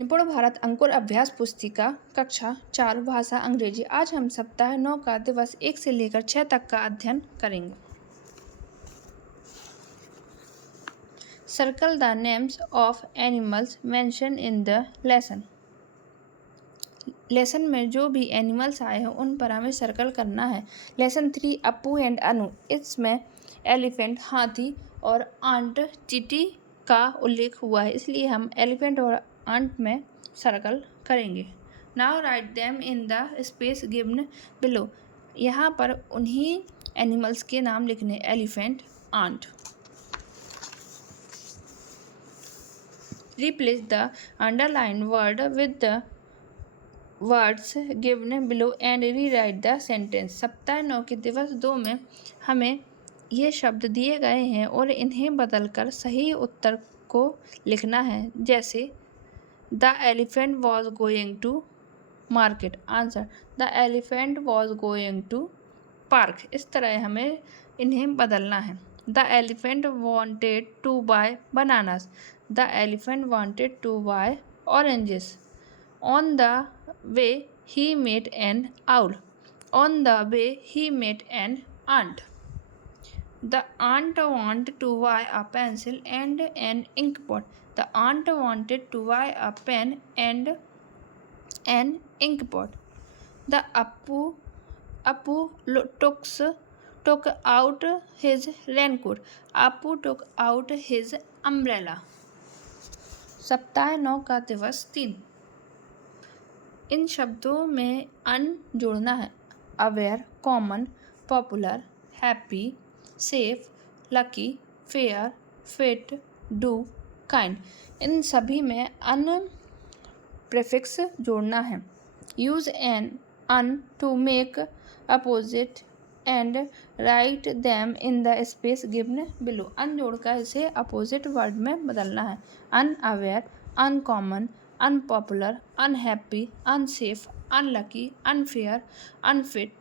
निपुण भारत अंकुर अभ्यास पुस्तिका कक्षा 4 भाषा अंग्रेजी। आज हम सप्ताह 9 का दिवस 1 से लेकर 6 तक का अध्ययन करेंगे। Circle the names of animals mention in the lesson. Lesson में जो भी एनिमल्स आए हैं उन पर हमें सर्कल करना है। लेसन 3 अप्पू एंड अनु। इसमें एलिफेंट, हाथी और आंट चींटी का उल्लेख हुआ है, इसलिए हम एलिफेंट और आंट में सर्कल करेंगे। Now write them in the space given below. यहाँ पर उन्हीं एनिमल्स के नाम लिखने, elephant, ant. Replace the underline word with the words given below and rewrite the sentence. सप्ताह 9 के दिवस 2 में हमें ये शब्द दिए गए हैं और इन्हें बदलकर सही उत्तर को लिखना है। जैसे the elephant was going to market. Answer the elephant was going to park. इस तरह हमें इन्हें बदलना है। The elephant wanted to buy bananas. The elephant wanted to buy oranges. On the way he met an owl. On the way he met an ant. The ant wanted to buy a pencil and an ink pot. The ant wanted to buy a pen and an ink pot. The Appu took out his raincoat. Appu took out his umbrella. सप्ताह 9 का दिवस 3। इन शब्दों में un जोड़ना है। Aware, common, popular, happy, safe, lucky, fair, fit, do, kind. इन सभी में अन प्रीफिक्स जोड़ना है। Use an un to make opposite and write them in the space given below. Un जोड़कर इसे अपोजिट वर्ड में बदलना है। Unaware, uncommon, unpopular, unhappy, unsafe, unlucky, unfair, unfit,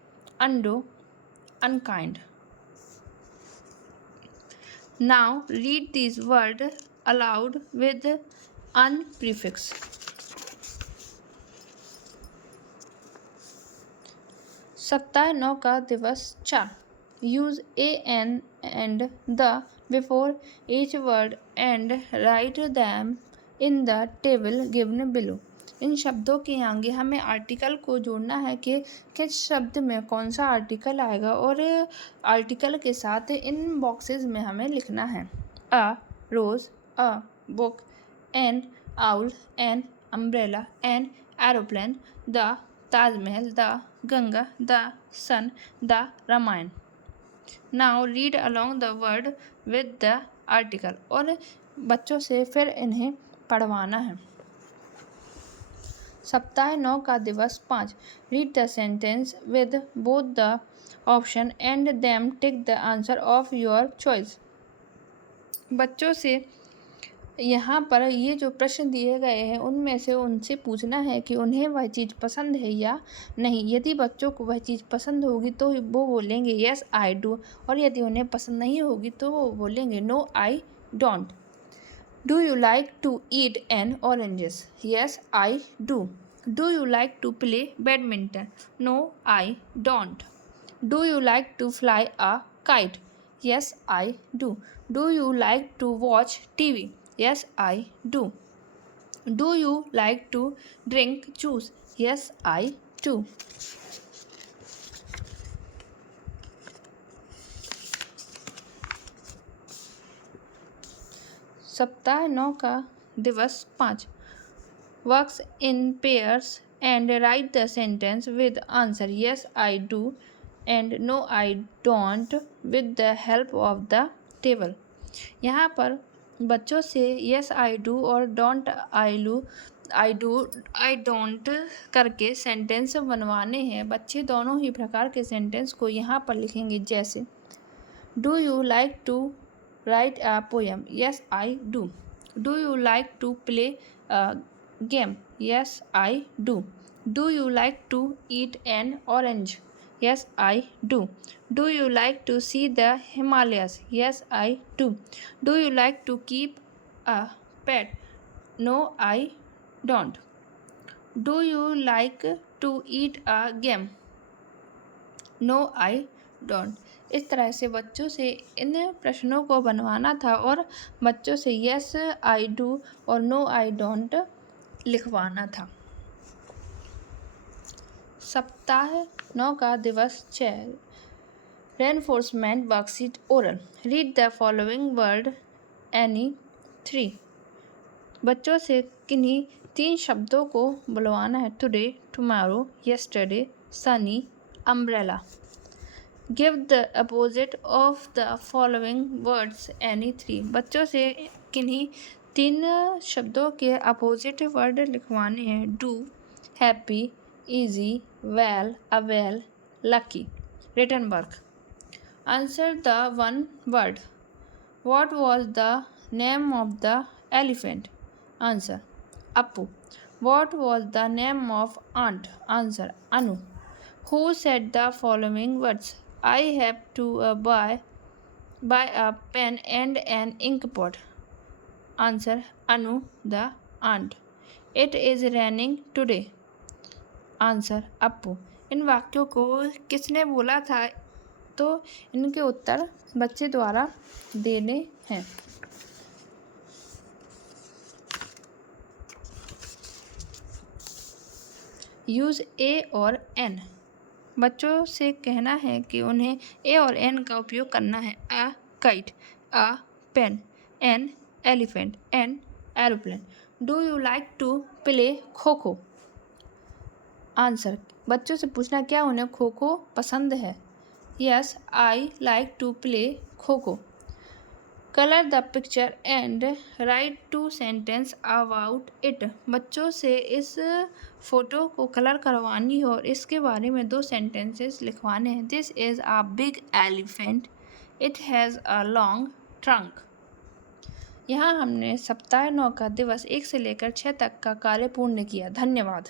undo, unkind. Now read these words aloud with un prefix. सप्ताह 9 का दिवस 4। Use a an and the before each word and write them in the table given below. इन शब्दों के आगे हमें article को जोड़ना है कि किस शब्द में कौन सा आर्टिकल आएगा और आर्टिकल के साथ इन बॉक्सेस में हमें लिखना है। A rose, a book, an owl, an umbrella, an aeroplane, the Taj Mahal, the Ganga, the sun, the Ramayana. Now read along the word with the article. और बच्चों से फिर इन्हें पढ़वाना है। सप्ताह 9 का दिवस 5। Read the sentence with both the option and them tick the answer of your choice. बच्चों से यहाँ पर ये जो प्रश्न दिए गए हैं उनमें से उनसे पूछना है कि उन्हें वह चीज़ पसंद है या नहीं। यदि बच्चों को वह चीज़ पसंद होगी तो वो बोलेंगे यस आई डू, और यदि उन्हें पसंद नहीं होगी तो वो बोलेंगे no I don't. Do you like to eat an oranges? Yes, I do. Do you like to play badminton? No, I don't. Do you like to fly a kite? Yes, I do. Do you like to watch TV? Yes, I do. Do you like to drink juice? Yes, I do. सप्ताह 9 का दिवस 5। Works in pairs and write the sentence with answer yes I do and no I don't with the help of the table. यहाँ पर बच्चों से yes I do और don't I do I don't करके sentence बनवाने हैं। बच्चे दोनों ही प्रकार के सेंटेंस को यहाँ पर लिखेंगे। जैसे do you like to write a poem? Yes, I do. Do you like to play a game? Yes, I do. Do you like to eat an orange? Yes, I do. Do you like to see the Himalayas? Yes, I do. Do you like to keep a pet? No, I don't. Do you like to eat a game? No I don't. इस तरह से बच्चों से इन प्रश्नों को बनवाना था और बच्चों से यस आई डू और नो आई डोंट लिखवाना था। सप्ताह 9 का दिवस 6 reinforcement worksheet oral. Read the following word any 3। बच्चों से किन्हीं 3 शब्दों को बुलवाना है। Today, tomorrow, yesterday, Sunny, umbrella. Give the opposite of the following words any 3। बच्चों से किन्हीं 3 शब्दों के अपोजिट वर्ड लिखवाने हैं। Do, happy, easy, well, avail, lucky. Written work. Answer the one word. What was the name of the elephant? Answer, Appu. What was the name of aunt? Answer, Anu. Who said the following words? I have to buy a pen and an ink pot. Answer, Anu the aunt. It is raining today. Answer, Appu. इन वाक्यों को किसने बोला था, तो इनके उत्तर बच्चे द्वारा देने हैं। यूज़ ए और एन। बच्चों से कहना है कि उन्हें ए और एन का उपयोग करना है। A kite, a pen, an elephant, an aeroplane. Do you like to play kho kho? Answer, बच्चों से पूछना क्या उन्हें खो खो पसंद है। Yes I like to play kho kho. Colour the picture and write 2 sentence about it. बच्चों से इस फोटो को कलर करवानी है और इसके बारे में 2 सेंटेंसेस लिखवाने हैं। This is a big elephant, it has a long trunk. यहाँ हमने सप्ताह 9 का दिवस 1 से लेकर 6 तक का कार्य पूर्ण किया। धन्यवाद।